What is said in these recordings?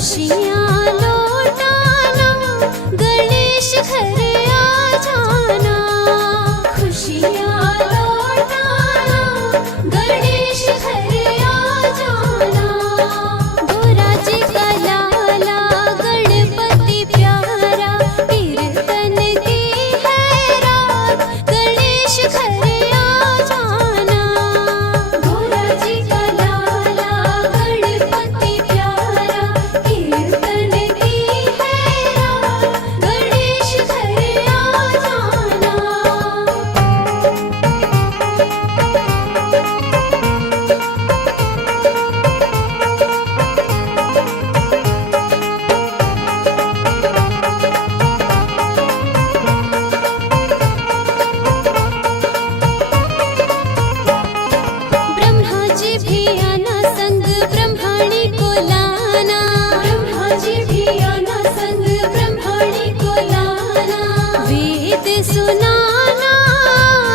खुशियाँ लौटाना, गणेश घर आ जाना। खुशियाँ लौटाना, गणेश घर आ जाना। गोरा जी का लाला गणपति प्यारा, कीर्तन की है रात, गणेश घर आ जाना। गोरा जी का लाला गणपति प्यारा, कीर्तन की है रात, गणेश घर आ जाना। ब्रह्मा जी भी आना संग ब्रह्माणी को लाना। ब्रह्मा जी भी आना संग ब्रह्माणी को लाना। वेद सुनाना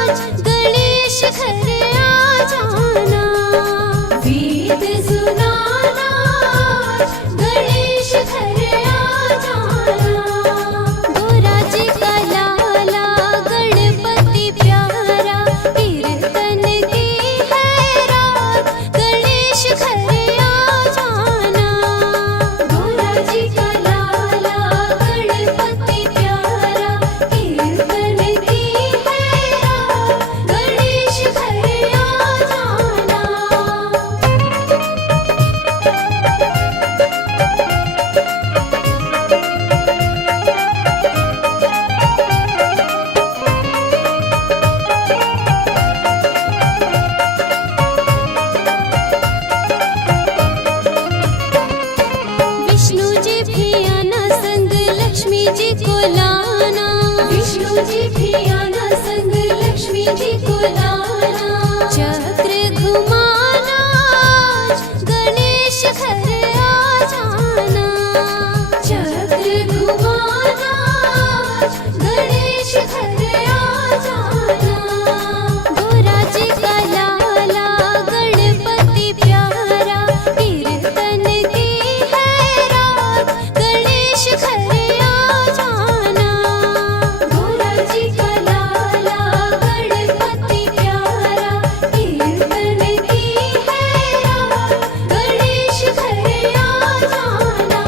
आज गणेश घर आ जाना। वेद सुनाना आज गणेश घर आ जाना। गोरा जी का लाला गणपति प्यारा, कीर्तन की है रात, गणेश घर आ जाना। गोरा जी का लाला गणपति प्यारा, कीर्तन की है रात, गणेश घर आ जाना। विष्णु जी भी आना संग लक्ष्मी जी को लाना। विष्णु जी भी आना संग लक्ष्मी जी को लाना। चक्र घुमाना आज गणेश घर आ जाना। चक्र घुमाना आज गणेश घर आ जाना। गोरा जी का लाला गणपति प्यारा, कीर्तन की है रात, गणेश घर आ जाना। गोरा जी का लाला गणपति प्यारा, कीर्तन की है रात, गणेश घर आ जाना।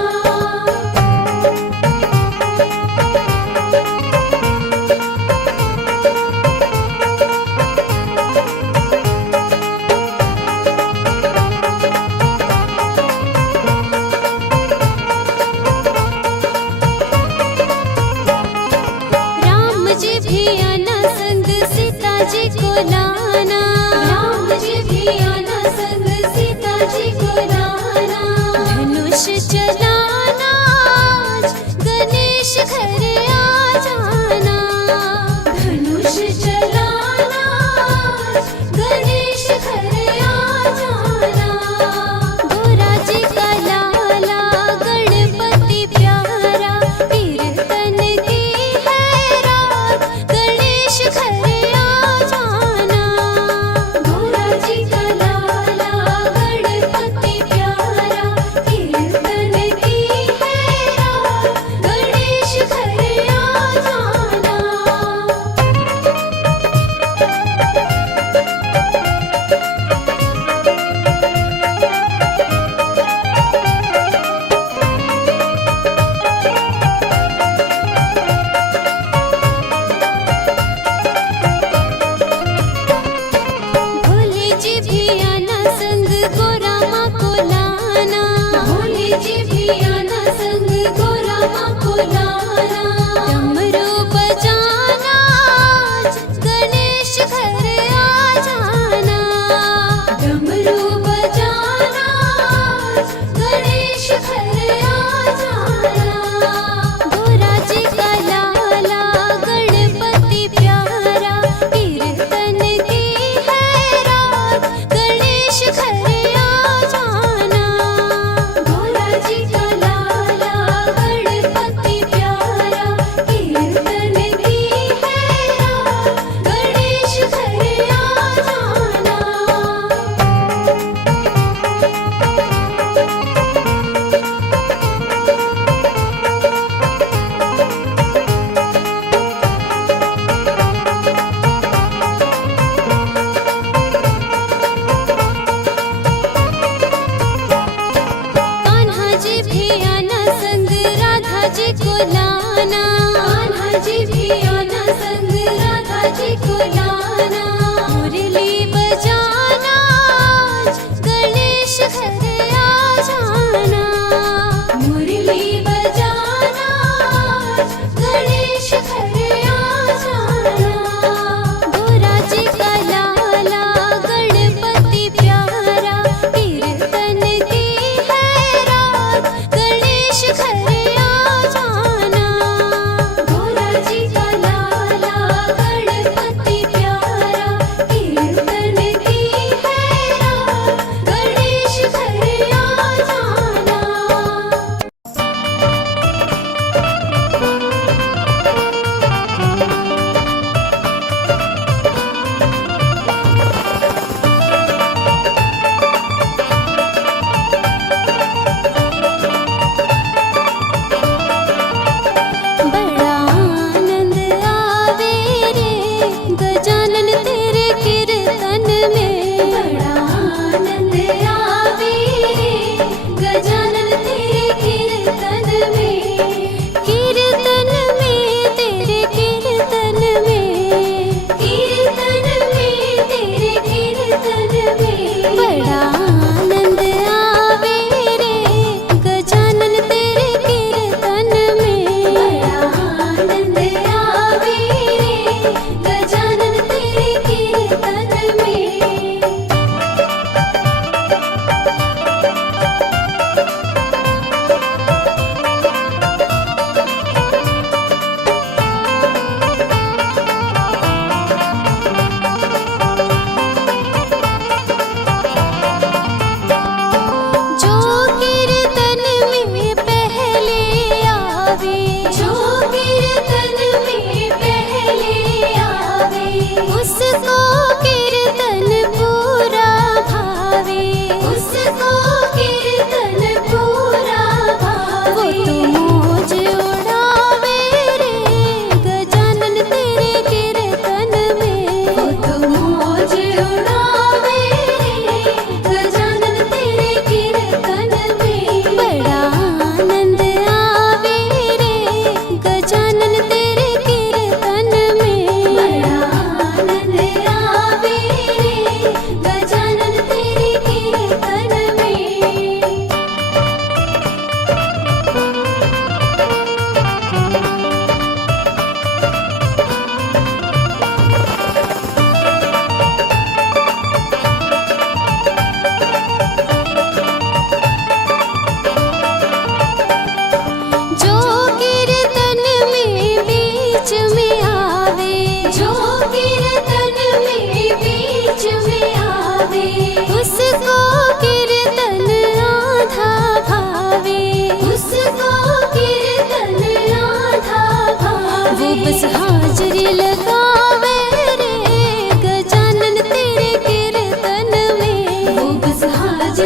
राम जी भी आना संग सीता जी को लाना। राम जी भी आना संग सीता जी को लाना। धनुष चलाना आज गणेश घर आ जाना। धनुष चलाना आज गणेश घर आ जाना। गोरा जी का लाला गणपति प्यारा, कीर्तन की है रात, गणेश घर आ जाना। गोरा जी का लाला गणपति प्यारा, कीर्तन की है रात, गणेश घर आ जाना। भोले जी भी आना संग गोरा माँ को लाना। भोले जी भी आना संग गोरा माँ को लाना। डमरू बजाना आज गणेश घर आ जाना। डमरू बजाना आज गणेश घर आ जाना। गोरा जी का लाला गणपति प्यारा, कीर्तन की है रात, गणेश घर आ जाना। गोरा जी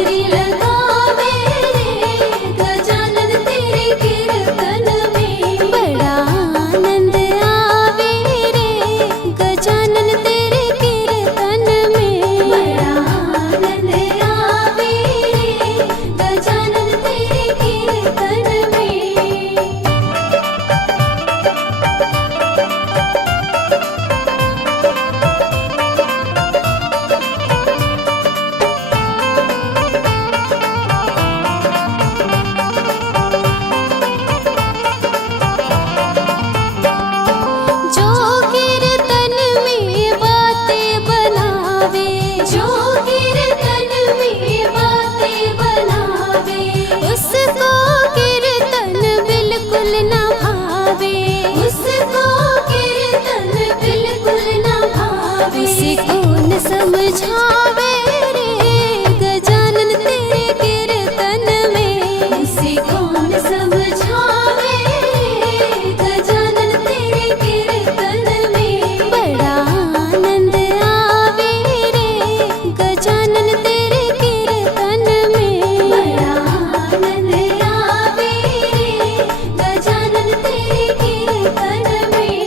हाजरी लगावे रे गजानन तेरे कीर्तन में। बड़ा आनंद आवे रे गजानन तेरे कीर्तन में। बड़ा आनंद आवे रे गजानन तेरे कीर्तन में। जो कीर्तन में बातें बनावे, जो कीर्तन में बातें बनावे, उसको कीर्तन बिल्कुल न भावे, उसको कीर्तन बिल्कुल न भावे। उसे कौन समझावे रे गजानन तेरे कीर्तन में। उसे कौन समझावे रे गजानन तेरे कीर्तन में। बड़ा आनंद आवे रे गजानन तेरे कीर्तन में। बड़ा आनंद आवे रे गजानन तेरे कीर्तन में।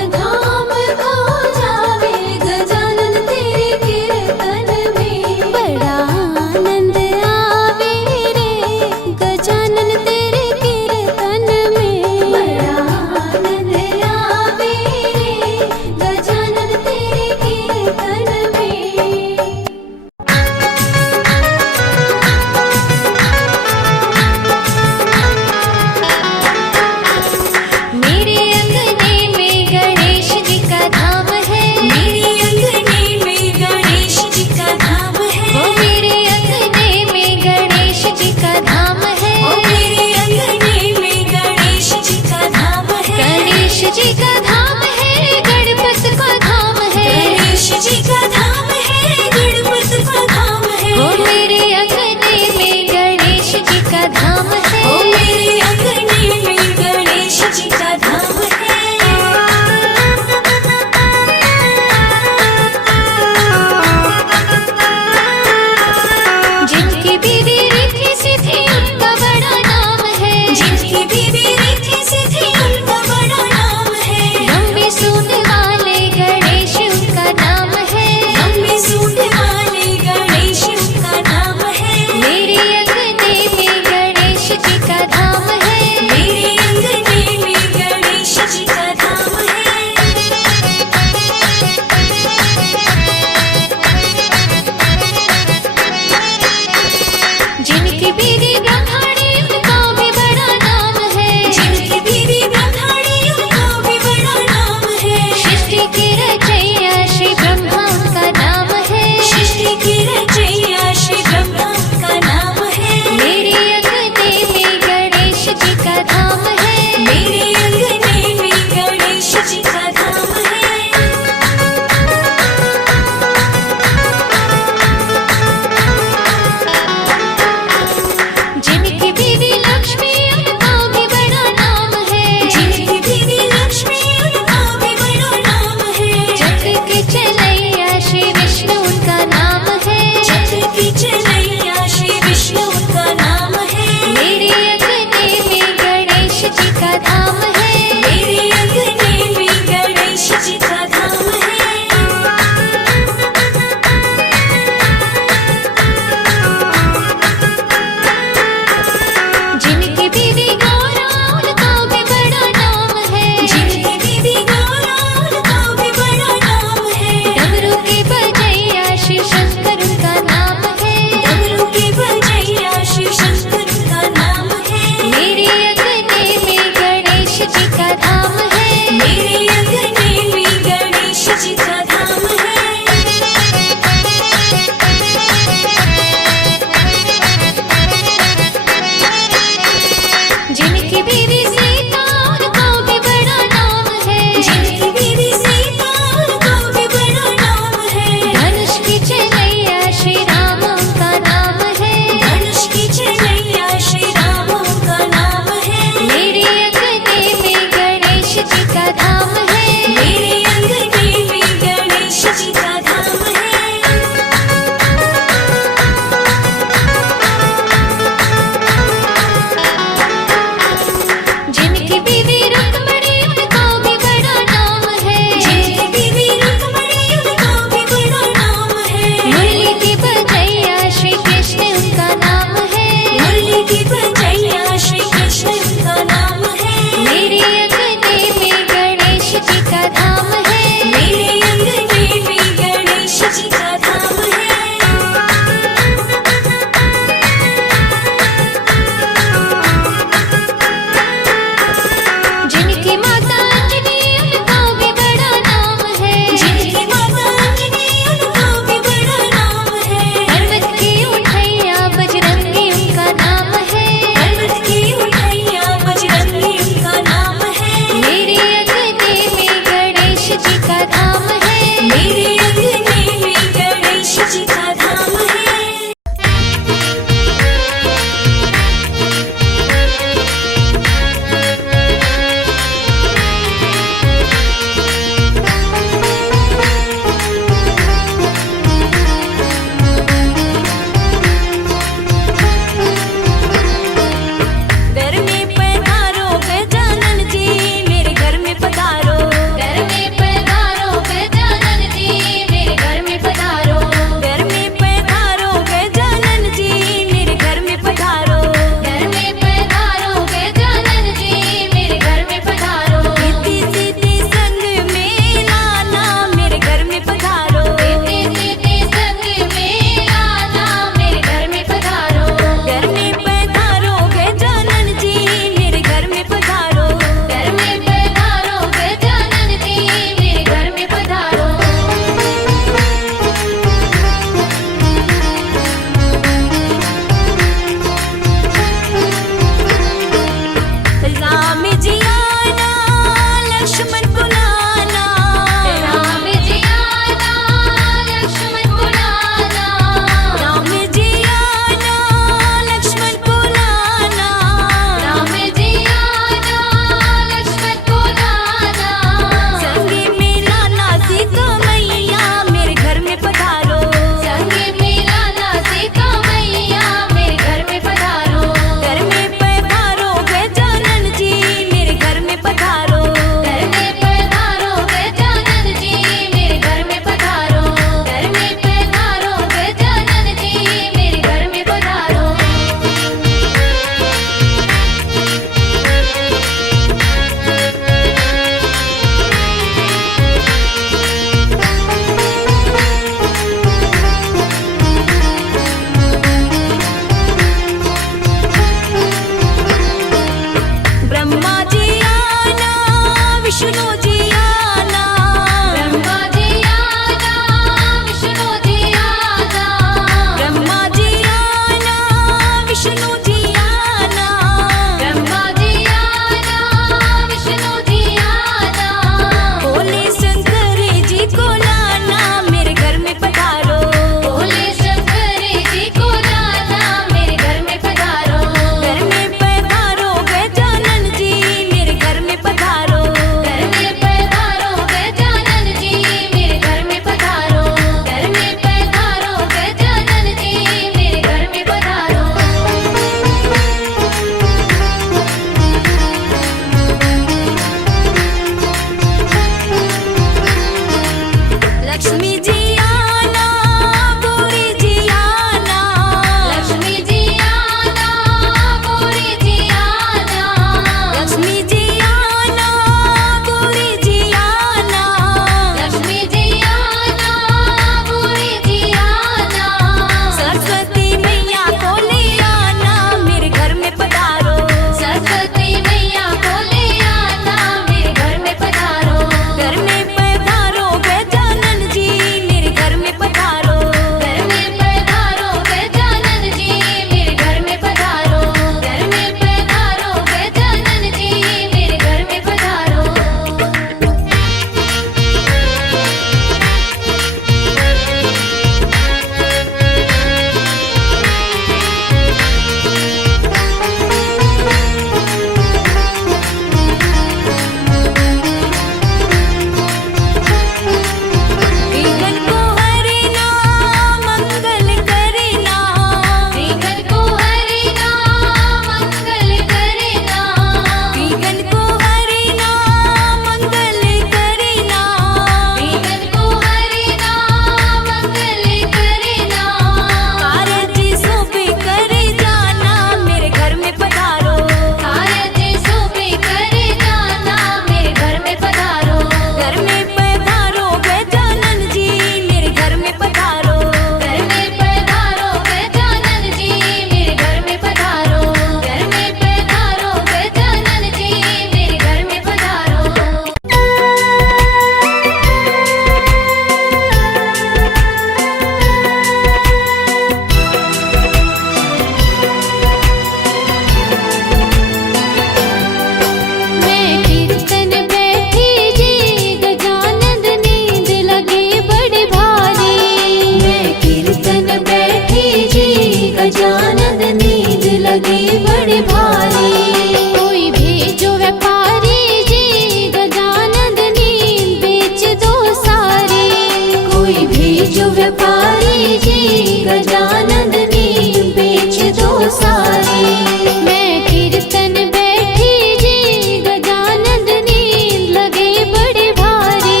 मैं कीर्तन बैठी जी गजानन नींद लगे बड़ी भारी।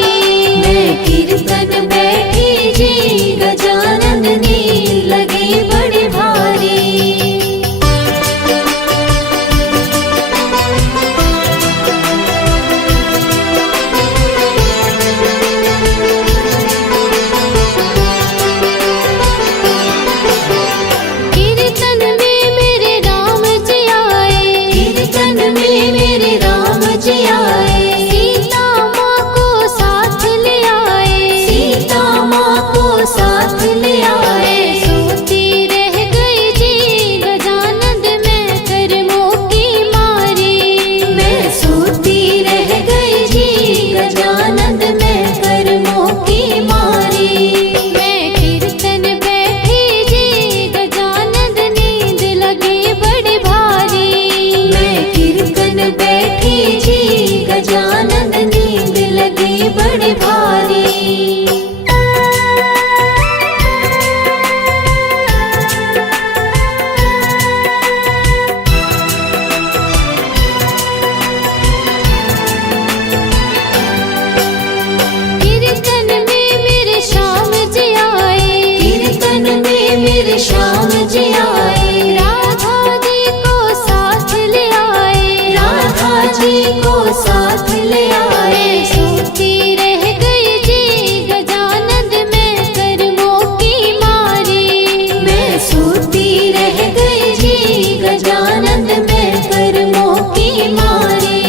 मैं कीर्तन बैठी जी गजानन नींद लगे बड़ी भारी। कीर्तन में मेरे राम जी आए। कीर्तन में मेरे राम जी आए। सीता माँ को साथ ले आए। सीता माँ को साथ ले आए। सोती रह गई जी गजानंद मैं कर्मों की मारी। मैं सोती रह गई जी गजानंद मैं कर्मों की मारी। मैं कीर्तन बैठी जी गजानंद नींद लगे बड़ी भारी। मैं कीर्तन बैठी जी गजानंद नींद लगे बड़ी भारी। कीर्तन में मेरे श्याम जी आए। कीर्तन में मेरे श्याम जी आए। राधा जी को साथ ले आए। राधा जी को साथ ले आए। सोती रह गई जी गजानंद मैं कर्मों की मारी। मैं सोती रह गई जी गजानंद मैं कर्मों की मारी।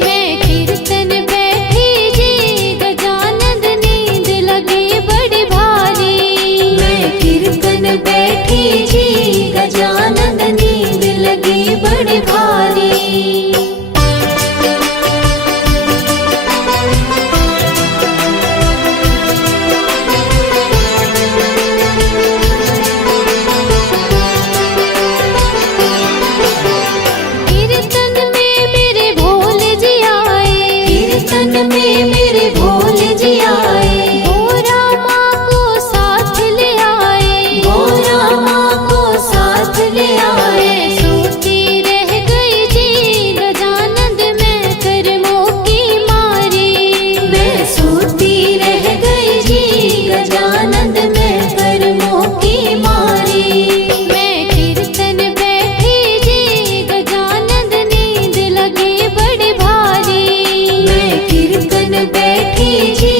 मैं कीर्तन बैठी जी गजानंद नींद लगे बड़ी भारी। मैं कीर्तन बैठी जी गजानंद नींद लगे बड़ी भारी। कीर्तन में मेरे भोले जी आए। कीर्तन में मेरे भोले जी आए। भोरा माँ को साथ ले आए। भोरा माँ को साथ ले आए। सोती रह गई जी गजानंद मैं कर्मों की मारी। मैं सोती रह गई जी गजानंद मैं कर्मों की मारी। मैं कीर्तन बैठी जी गजानंद नींद लगे बड़ी भारी। मैं कीर्तन बैठी जी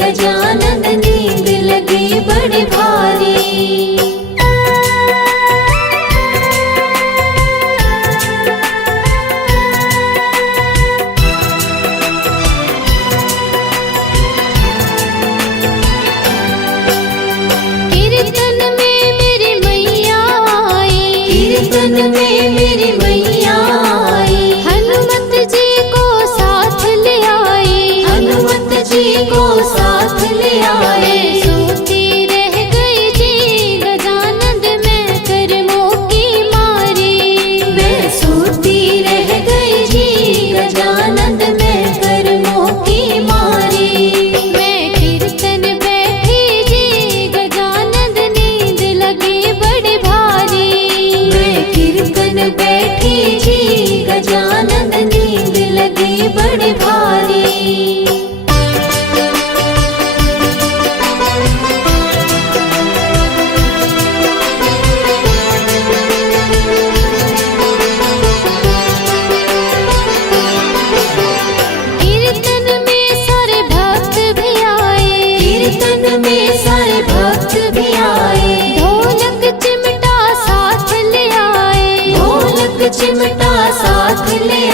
गजानंद नींद लगे बड़ी भारी। कीर्तन में मेरी मैया आई। कीर्तन में मेरी मैया आई। हनुमत जी को साथ ले आई। हनुमत जी को साथ ले आए। सोती रह गई जी गजानंद मैं कर्मों की मारी। मैं सोती रह गई जी गजानंद मैं कर्मों की मारी। मैं कीर्तन बैठी जी गजानंद नींद लगे बड़ी भारी। मैं कीर्तन बैठी जी गजानंद नींद लगे बड़ी भारी। कीर्तन में सारे भक्त भी आए। कीर्तन में सारे भक्त भी आए। ढोलक चिमटा साथ ले आए। ढोलक चिमटा साथ ले